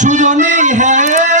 সুজনী হ্যাঁ।